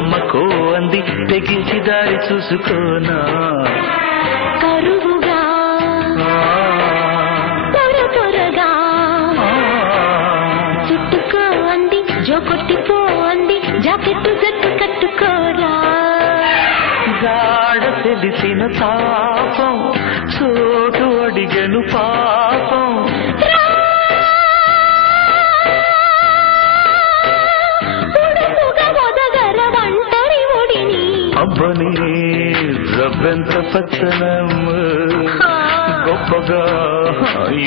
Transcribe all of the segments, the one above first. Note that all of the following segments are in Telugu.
రమ్మకో అంది తెగించి దారి చూసుకోనా కరువుగా త్వర త్వరగా చుట్టుకో అంది జోకొట్టిపో అంది జాకెట్టు జట్టు కట్టుకోరా జాడ తెలిసిన తాపం చోటు అడిగను పాపం అబ్బని రవ్వెంత పచ్చనమ్ము గొప్పగా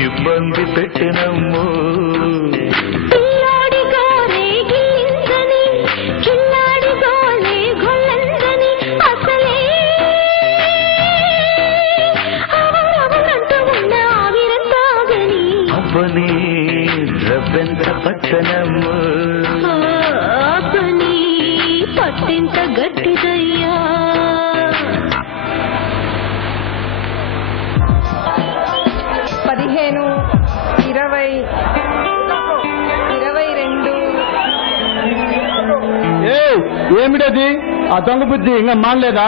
ఇబ్బంది పెట్టినమ్ము అబ్బని రవ్వెంత పచ్చనమ్ము పట్టింత గట్టిదయ్యా 15, 20, 22. ఏమిటది ఆ దొంగ బుద్ధి ఇంకా మానలేదా?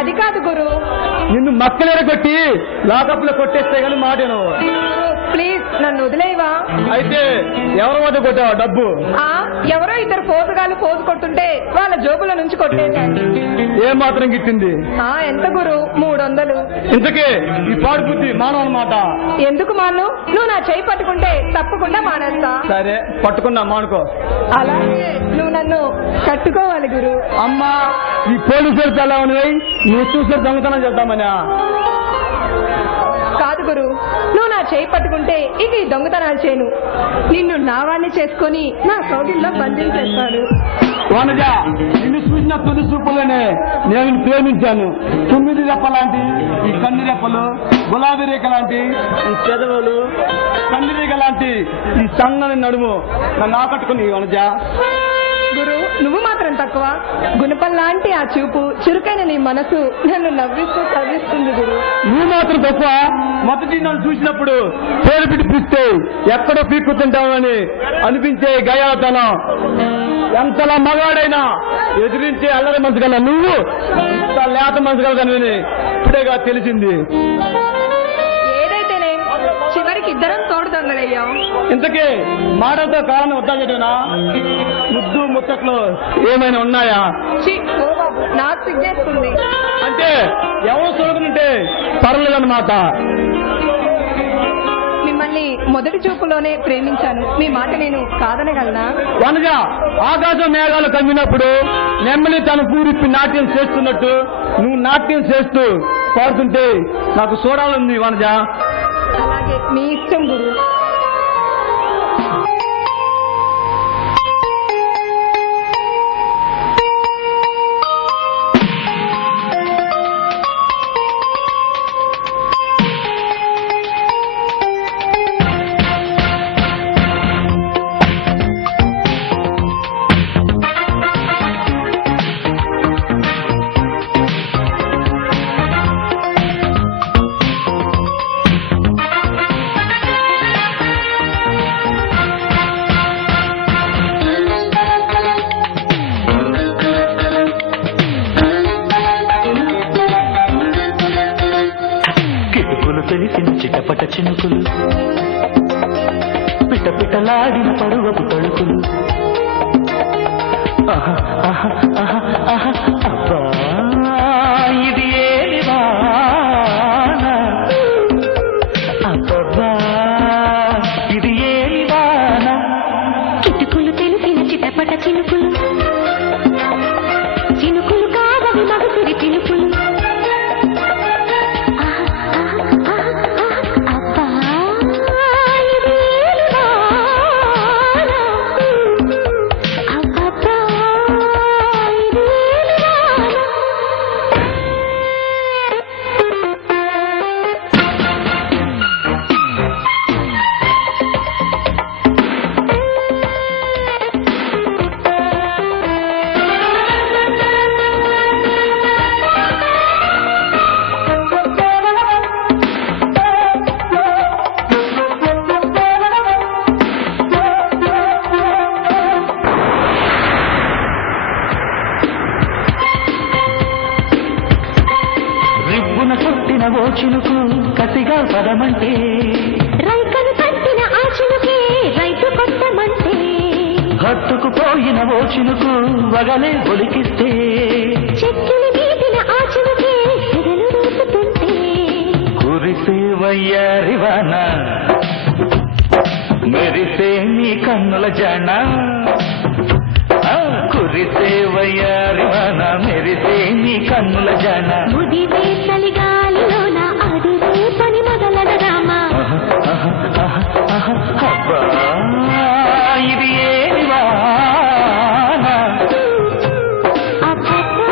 అది కాదు గురు. నిన్ను మక్కలేర కొట్టి లాకప్లో కొట్టేస్తే గానీ మాటను. ప్లీజ్ నన్ను వదిలేవా? అయితే ఎవరి వద్ద కొట్టావా డబ్బు? ఎవరో ఇద్దరు పోతుగాళ్ళు పోసు కొట్టుంటే వాళ్ళ జోబుల నుంచి కొట్టేశాను. ఏ మాత్రం గిట్టింది? ఎంత గురు? 300. ఇంతకే ఈ పాడు బుద్ధి మానవ అన్నమాట. ఎందుకు మాను? నువ్వు నా చేయి పట్టుకుంటే తప్పకుండా మానేస్తా. సరే పట్టుకున్నా మానుకో. అలాగే నువ్వు నన్ను కట్టుకోవాలి గురు. అమ్మా ఈ పోలీసులు చాలా ఉన్నాయి, నువ్వు చూసే దొంగతనం చేద్దామనా? కాదు గురు, నువ్వు నా చేయి పట్టుకుంటే ఇక ఈ దొంగతనాలు చేయను. నిన్ను నావాణ్ణి చేసుకుని నా కౌగిల్లో బంధించేస్తాను. వనజ, నిన్ను చూసిన తొలి చూపులోనే నేను ప్రేమించాను. 9 రెప్పలాంటి ఈ కన్ను రెప్పలు, గులాబీ రేఖ లాంటి ఈ పెదవులు, కన్ను రేఖ లాంటి ఈ సన్నని నడుము నన్ను ఆకట్టుకుని వనజ. గురు, నువ్వు మాత్రం తక్కువ. గుణపల్లాంటి ఆ చూపు, చురుకైన నీ మనసు నన్ను నవ్విస్తూ చదివిస్తుంది గురు. నువ్వు మాత్రం తక్కువ. మొదటి నన్ను చూసినప్పుడు పేరు పెట్టి పిస్తే ఎక్కడో పీక్కుతుంటావని అనిపించే గయాతనం, ఎంతలా మగాడైనా ఎదిరించే అల్లరి మనసు కన్నా నువ్వు ఇంత లేత మనసు కలదని ఇప్పుడేగా తెలిసింది. ఏదైతేనే చివరికి ఇద్దరం తోడు దొంగలయ్యాం. ఇంతకీ మాటలతో కారణం వద్దా చెప్పినా? ముద్దు ముచ్చట్లు ఏమైనా ఉన్నాయా? నాకు సిగ్గేస్తుంది. అంటే ఎవరు చూడకుంటే పర్లేదన్నమాట. మిమ్మల్ని మొదటి చూపులోనే ప్రేమించాను. మీ మాట నేను కాదనగలనా? వనజ, ఆకాశం మేఘాలు కమ్మినప్పుడు నెమ్మలి తన పూరిప్పి నాట్యం చేస్తున్నట్టు నువ్వు నాట్యం చేస్తూ పాడుతుంటే నాకు చూడాలంది వనజ. అలాగే మీ ఇష్టం గురు. తెలిసిన చిటపట చినుకులు, పిట పిటలాడిన పరువపు తడుకులు, అబ్బా ఇది ఏమి వాన, అబ్బా ఇది ఏమి వాన. కిటుకులు తెలిసిన చిటపట చినుకులు, చినుకులు కావవి మగసురి పిలుపులు. పోయిన ఓ చినుకు కసిగా పదమంటే రైకలు కట్టిన ఆ చినుకే రైతు కొట్టమంటే హత్తుకు పోయిన ఓ చినుకు వగలే ఒలికిస్తే చెక్కులు మీటిన ఆ చినుకే సెగలు రూపుతుంటే కురిసే వయ్యారివాన మెరిసే నీ కన్నుల జాణ కురిసే వయ్యారివాన మెరిసే నీ కన్నుల జాణ ముదివే చలిగాలిలోన అదిరే పని మొదలడదామా అబ్బా ఇది ఏమి వాన అబ్బబ్బా,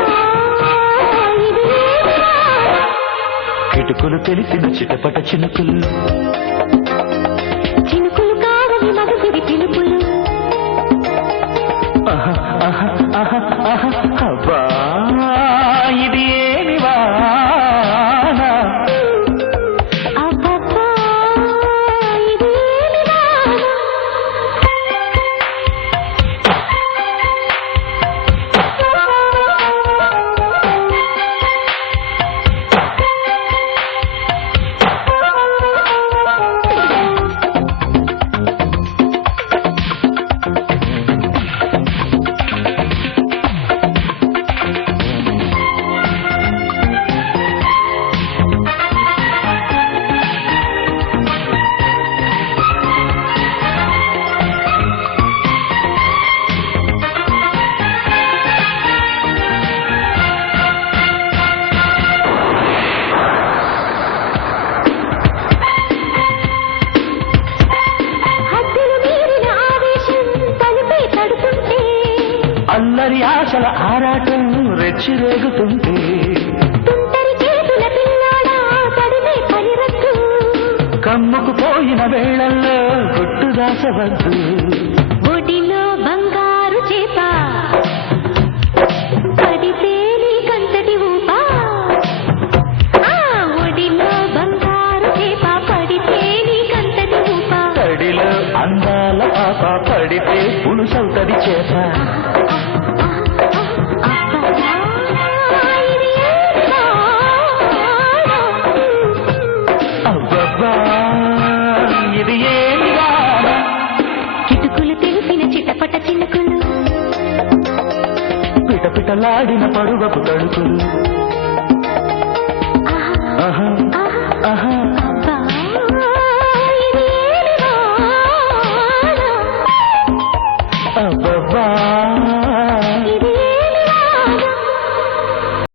ఇది ఏమిరా? కిటుకులు తెలిసిన చిటపట చినుకులు చినుకులు కావని మగసిరి పిలుపులు అబ్బా ఇది ఏమి వాన అబ్బబ్బా, ఇది ఏమిరా? హద్దులు మీరిన ఆవేశం తలుపే తడుతుంటే అల్లరి ఆశల ఆరాటం రెచ్చిరేగుతుంటే తుంటరి చేతుల పిల్లాడా తడిమే పనిరద్దు కమ్ముకు పోయిన వేళల్లో గుట్టు దాచవద్దు ఒడిలో బంగారు చేప పడితే నీకంతటి ఊప ఆ ఒడిలో బంగారు చేప పడితే నీకంతటి ఊప తడిలో అందాల పాప పడితే పులుసవుతది చేప అబ్బబ్బా ఇది ఏమి వాన చిటుకులు తెలిసిన చిటపట చినుకులు పిటపిటలాడిన పరువపు తడుకులు